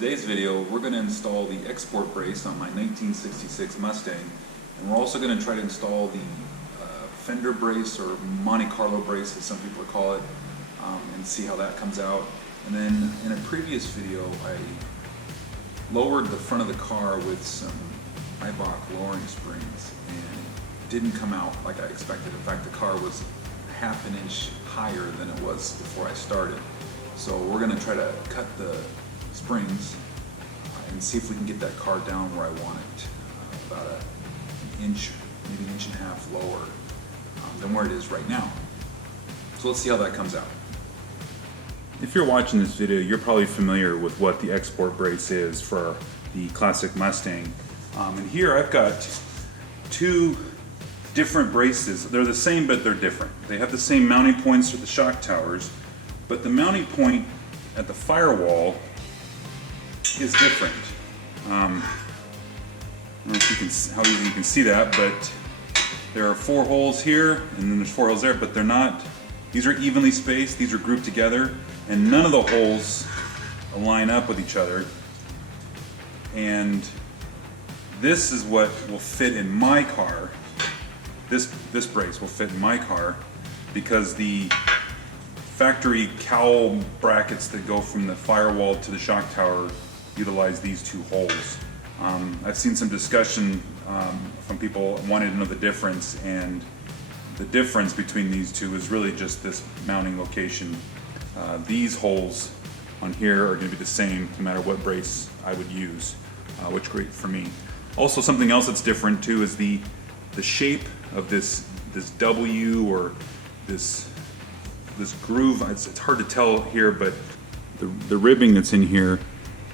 today's video, we're going to install the export brace on my 1966 Mustang, and we're also going to try to install the fender brace, or Monte Carlo brace as some people call it, and see how that comes out. And then in a previous video, I lowered the front of the car with some Ibach lowering springs, and it didn't come out like I expected. In fact, the car was half an inch higher than it was before I started. So we're going to try to cut the springs and see if we can get that car down where I want it, about an inch, maybe an inch and a half lower than where it is right now. So let's see how that comes out. If you're watching this video, you're probably familiar with what the export brace is for the classic Mustang. And here I've got two different braces. They're the same, but they're different. They have the same mounting points for the shock towers, but the mounting point at the firewall is different. I don't know if you can, how easy you can see that, but there are 4 holes here, and then there's 4 holes there, but they're not, these are evenly spaced, these are grouped together, and none of the holes line up with each other. And this is what will fit in my car. This brace will fit in my car because the factory cowl brackets that go from the firewall to the shock tower utilize these 2 holes. I've seen some discussion from people wanting to know the difference, and the difference between these two is really just this mounting location. These holes on here are going to be the same no matter what brace I would use, which is great for me. Also, something else that's different too is the shape of this W, or this groove. It's hard to tell here, but the ribbing that's in here,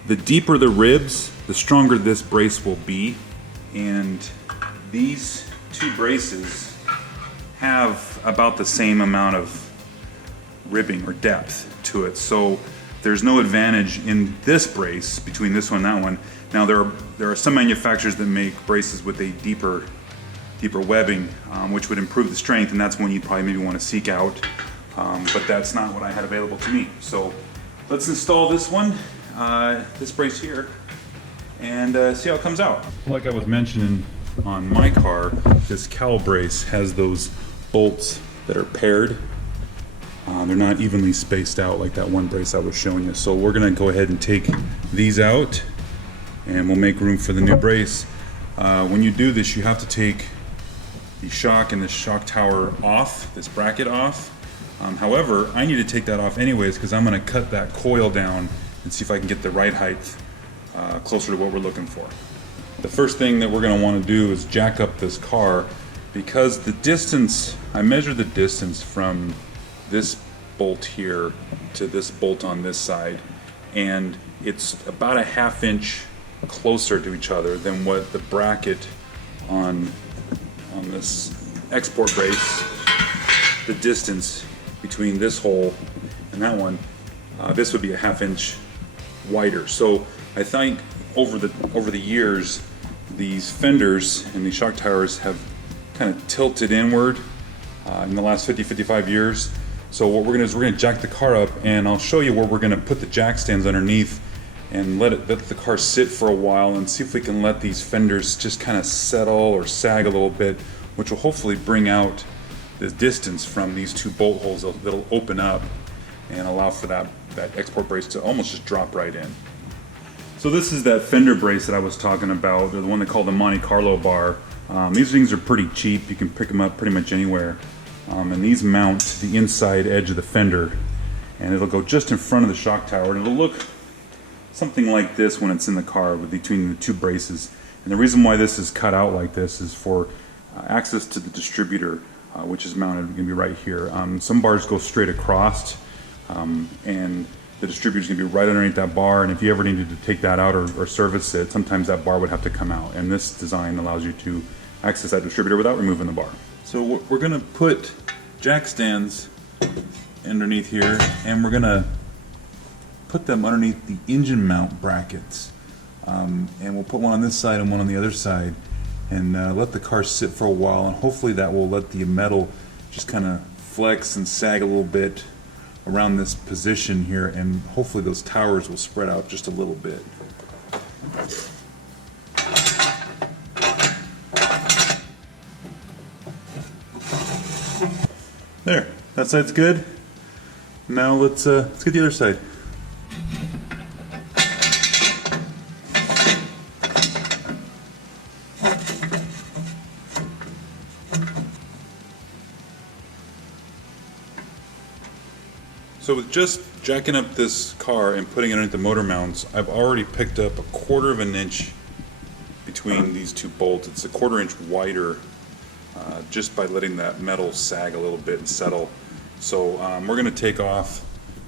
the deeper the ribs, the stronger this brace will be. And these 2 braces have about the same amount of ribbing or depth to it. So there's no advantage in this brace between this one and that one. Now there are some manufacturers that make braces with a deeper webbing, which would improve the strength, and that's one you'd probably maybe want to seek out. But that's not what I had available to me. So let's install this one, this brace here, and see how it comes out. Like I was mentioning, on my car, this cowl brace has those bolts that are paired. They're not evenly spaced out like that one brace I was showing you. So we're gonna go ahead and take these out, and we'll make room for the new brace. When you do this, you have to take the shock and the shock tower off, this bracket off. However, I need to take that off anyways because I'm going to cut that coil down and see if I can get the right height closer to what we're looking for. The first thing that we're going to want to do is jack up this car, because the distance, I measured the distance from this bolt here to this bolt on this side, and it's about a ½ inch closer to each other than what the bracket on this export brace, the distance between this hole and that one, this would be a ½ inch wider. So I think over the years, these fenders and these shock towers have kind of tilted inward in the last 55 years. So what we're gonna do is we're gonna jack the car up, and I'll show you where we're gonna put the jack stands underneath and let the car sit for a while, and see if we can let these fenders just kind of settle or sag a little bit, which will hopefully bring out the distance from these 2 bolt holes that'll open up and allow for that export brace to almost just drop right in. So this is that fender brace that I was talking about. They're the one they call the Monte Carlo bar. These things are pretty cheap. You can pick them up pretty much anywhere. And these mount to the inside edge of the fender, and it'll go just in front of the shock tower, and it'll look something like this when it's in the car between the 2 braces. And the reason why this is cut out like this is for access to the distributor, which is mounted, going to be right here. Some bars go straight across, and the distributor is going to be right underneath that bar, and if you ever needed to take that out or service it, sometimes that bar would have to come out, and this design allows you to access that distributor without removing the bar. So we're going to put jack stands underneath here, and we're going to put them underneath the engine mount brackets, and we'll put one on this side and one on the other side, and let the car sit for a while, and hopefully that will let the metal just kind of flex and sag a little bit around this position here, and hopefully those towers will spread out just a little bit. There, that side's good. Now let's get the other side. So with just jacking up this car and putting it into motor mounts, I've already picked up 1/4 of an inch between these two bolts. It's 1/4 inch wider just by letting that metal sag a little bit and settle. So we're going to take off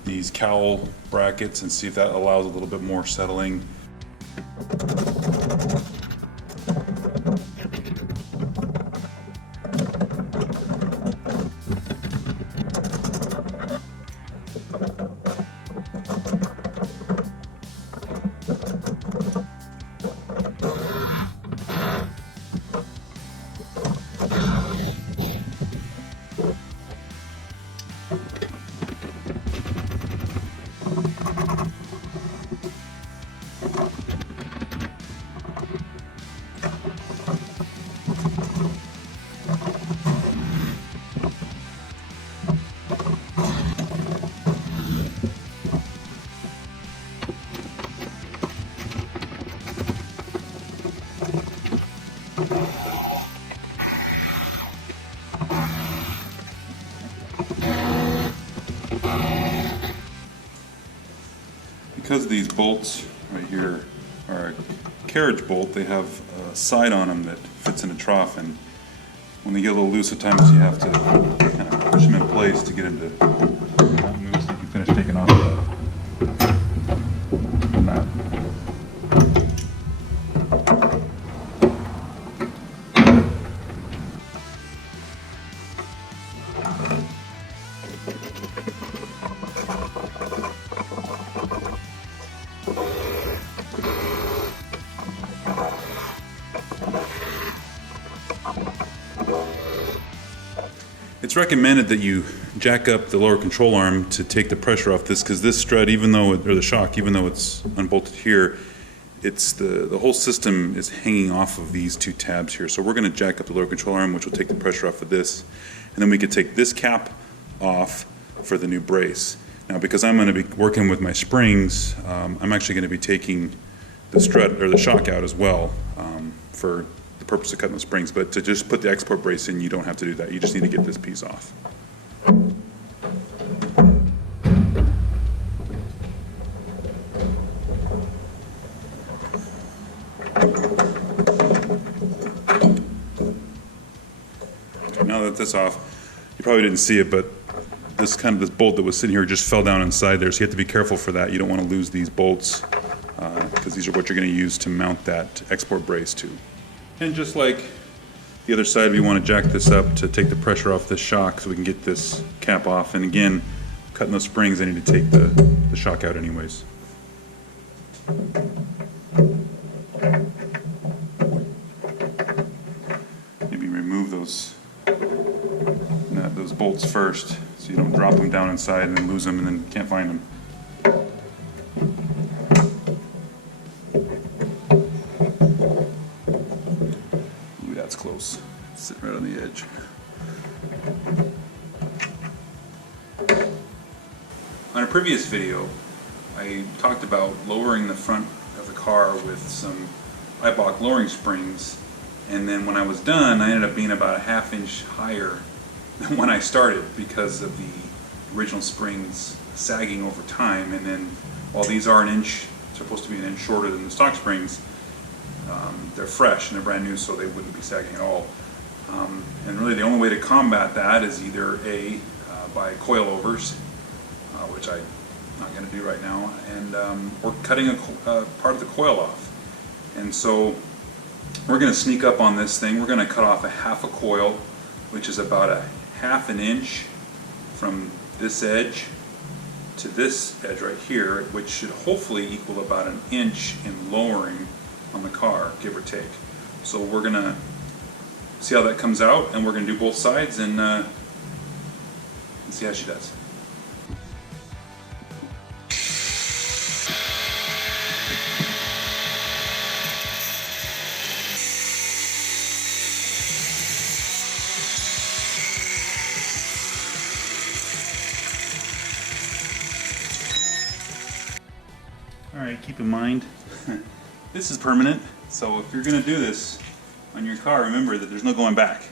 these cowl brackets and see if that allows a little bit more settling. Because these bolts right here are a carriage bolt, they have a side on them that fits in a trough, and when they get a little loose at times you have to kind of push them in place to get them to move so you can finish taking off the nut. It's recommended that you jack up the lower control arm to take the pressure off this, because this strut, even though or the shock, even though it's unbolted here, it's the whole system is hanging off of these two tabs here. So we're going to jack up the lower control arm, which will take the pressure off of this, and then we could take this cap off for the new brace. Now, because I'm going to be working with my springs, I'm actually going to be taking the strut or the shock out as well for the purpose of cutting the springs. But to just put the export brace in, you don't have to do that. You just need to get this piece off. Now that that's off, you probably didn't see it, but this bolt that was sitting here just fell down inside there, so you have to be careful for that. You don't want to lose these bolts because these are what you're going to use to mount that export brace to. And just like the other side, we want to jack this up to take the pressure off this shock so we can get this cap off. And again, cutting those springs, I need to take the shock out anyways. Maybe remove those bolts first so you don't drop them down inside and then lose them and then can't find them. Ooh, that's close. Sitting right on the edge. On a previous video, I talked about lowering the front of the car with some Eibach lowering springs, and then when I was done, I ended up being about a ½ inch higher than when I started because of the original springs sagging over time. And then while these are supposed to be an inch shorter than the stock springs, they're fresh and they're brand new, so they wouldn't be sagging at all. And really the only way to combat that is either by coil overs, which I'm not going to do right now, and or cutting a part of the coil off. And so we're going to sneak up on this thing. We're going to cut off a ½ a coil, which is about a ½ an inch from this edge to this edge right here, which should hopefully equal about an inch in lowering on the car, give or take. So we're going to see how that comes out, and we're going to do both sides and see how she does. keep in mind, this is permanent, so if you're going to do this on your car, remember that there's no going back.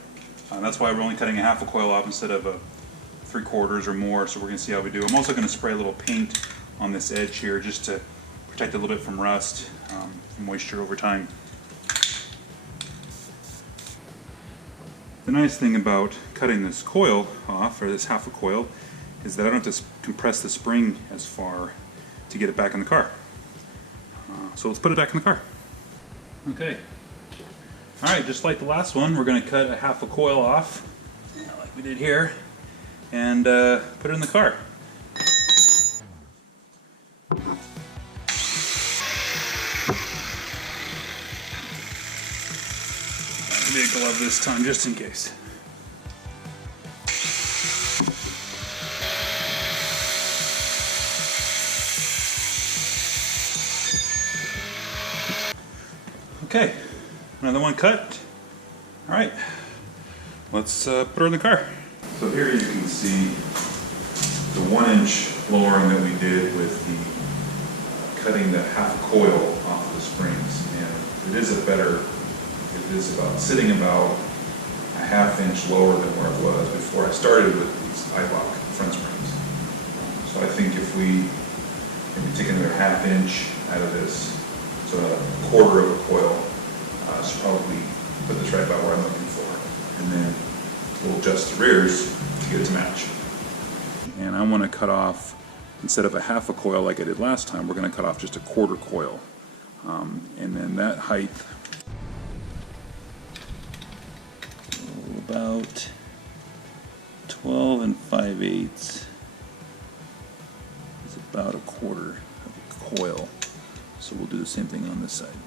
That's why we're only cutting a half a coil off instead of a 3/4 or more, so we're going to see how we do. I'm also going to spray a little paint on this edge here just to protect it a little bit from rust, from moisture over time. The nice thing about cutting this coil off, or this half a coil, is that I don't have to compress the spring as far to get it back in the car. So let's put it back in the car. Okay. Alright, just like the last one, we're going to cut a half a coil off, like we did here, and put it in the car. I'll need a glove this time, just in case. Okay, another one cut. All right, let's put her in the car. So here you can see the 1-inch lowering that we did with the cutting that half coil off of the springs, and it is about sitting about a 1/2 inch lower than where it was before I started with these iBlock front springs. So I think if we maybe take another 1/2 inch out of this, so a 1/4 of a coil, should probably put this right about where I'm looking for, and then we'll adjust the rears to get it to match. And I want to cut off, instead of a half a coil like I did last time, we're going to cut off just a 1/4 coil, and then that height about 12 5/8 is about a 1/4 of a coil. So we'll do the same thing on this side.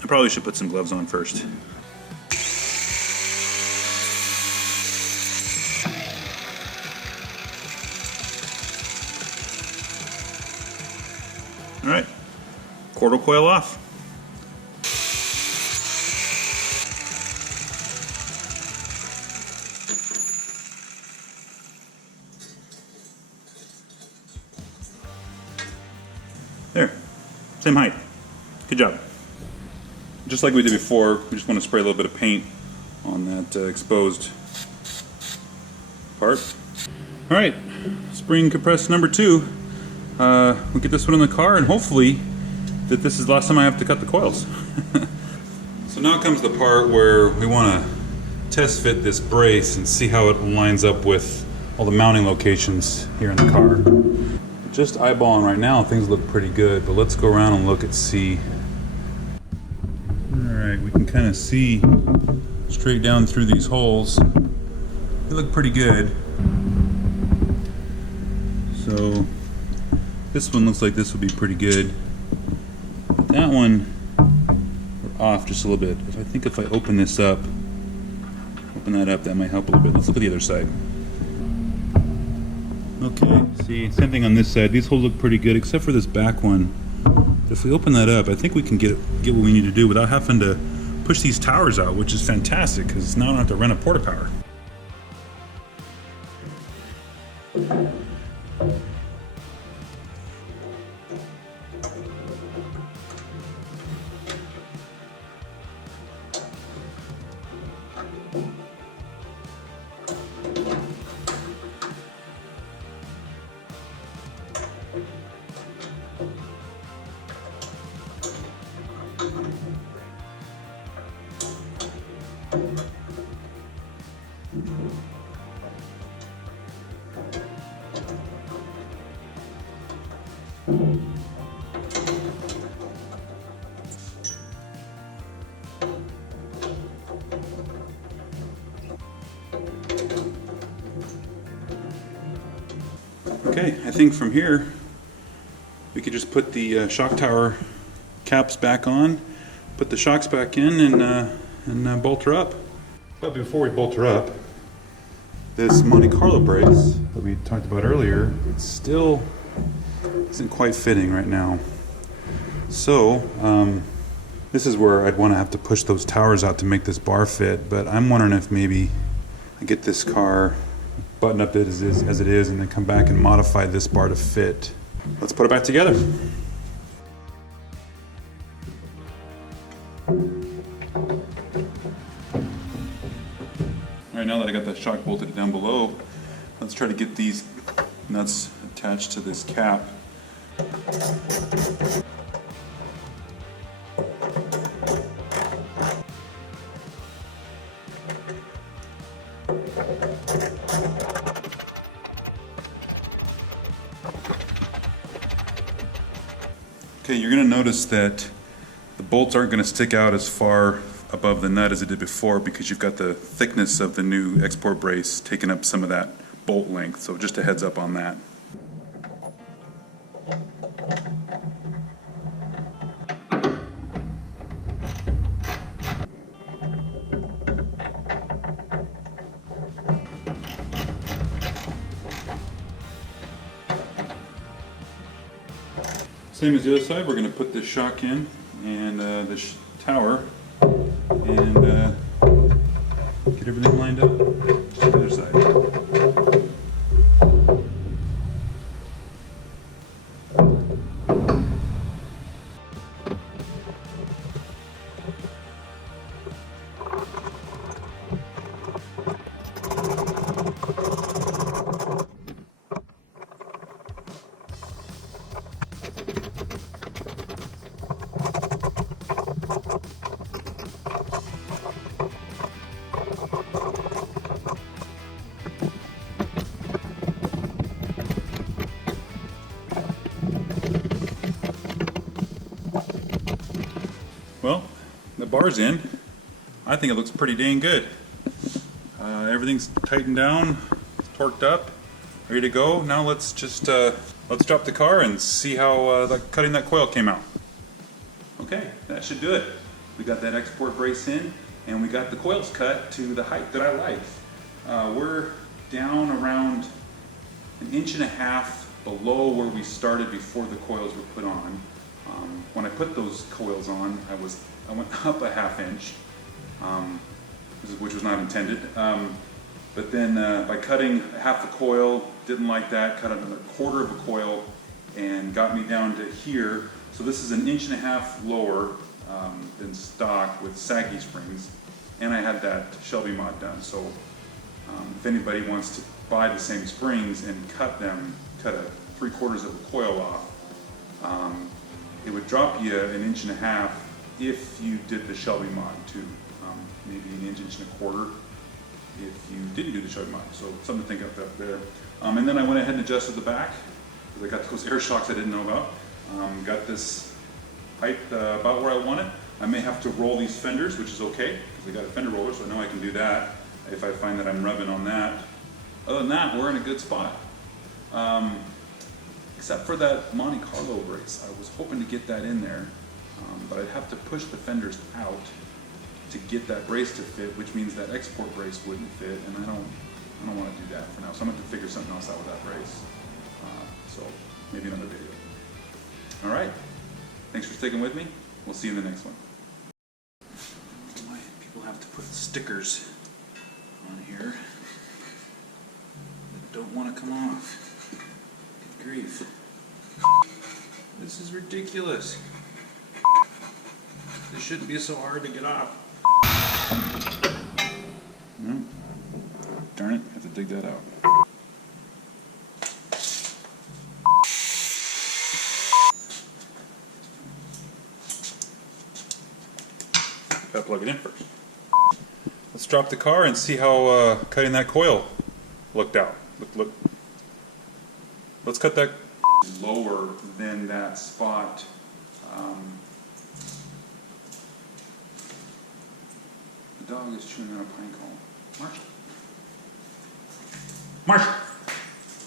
I probably should put some gloves on first. All right, 1/4 coil off. There, same height. Good job. Just like we did before, we just want to spray a little bit of paint on that exposed part. All right, spring compressed number 2. We'll get this one in the car, and hopefully that this is the last time I have to cut the coils. So now comes the part where we want to test fit this brace and see how it lines up with all the mounting locations here in the car. Just eyeballing right now, things look pretty good, but let's go around and look and see. Alright, we can kind of see straight down through these holes. They look pretty good. So this one looks like this would be pretty good. That one, we're off just a little bit. I think if I open this up, open that up, that might help a little bit. Let's look at the other side. Okay, see, same thing on this side. These holes look pretty good, except for this back one. If we open that up, I think we can get what we need to do without having to push these towers out, which is fantastic, because now I don't have to rent a porta power. Okay, I think from here we could just put the shock tower caps back on, put the shocks back in, and bolt her up. But before we bolt her up, this Monte Carlo brace that we talked about earlier, it still isn't quite fitting right now. So this is where I'd want to have to push those towers out to make this bar fit, but I'm wondering if maybe I get this car button up as it is and then come back and modify this bar to fit. let's put it back together. Alright, now that I got that shock bolted down below, let's try to get these nuts attached to this cap. Okay, you're going to notice that the bolts aren't going to stick out as far above the nut as it did before because you've got the thickness of the new export brace taking up some of that bolt length, so just a heads up on that. Same as the other side, we're going to put this shock in and this tower and get everything lined up to the other side. Well, the bar's in. I think it looks pretty dang good. Everything's tightened down, torqued up, ready to go. Now let's just let's drop the car and see how cutting that coil came out. Okay, that should do it. We got that export brace in, and we got the coils cut to the height that I like. We're down around 1.5 inches below where we started before the coils were put on. When I put those coils on, I went up 1/2 inch, which was not intended. But then by cutting half a coil, didn't like that, cut another 1/4 of a coil, and got me down to here. So this is 1.5 inches lower than stock with saggy springs, and I had that Shelby mod done. So if anybody wants to buy the same springs and cut a 3/4 of a coil off, it would drop you 1.5 inches if you did the Shelby mod too. Maybe 1.25 inches if you didn't do the Shelby mod. So something to think about there. And then I went ahead and adjusted the back because I got those air shocks I didn't know about. Got this height about where I want it. I may have to roll these fenders, which is okay because I got a fender roller, so I know I can do that if I find that I'm rubbing on that. Other than that, we're in a good spot. Except for that Monte Carlo brace. I was hoping to get that in there, but I'd have to push the fenders out to get that brace to fit, which means that export brace wouldn't fit, and I don't want to do that for now. So I'm going to have to figure something else out with that brace. So maybe another video. All right. Thanks for sticking with me. We'll see you in the next one. Why people have to put stickers on here that don't want to come off. Good grief. This is ridiculous. This shouldn't be so hard to get off. No. Darn it, I have to dig that out. Gotta plug it in first. Let's drop the car and see how cutting that coil looked out. Look. Let's cut that lower than that spot. The dog is chewing on a pine cone. Marshall.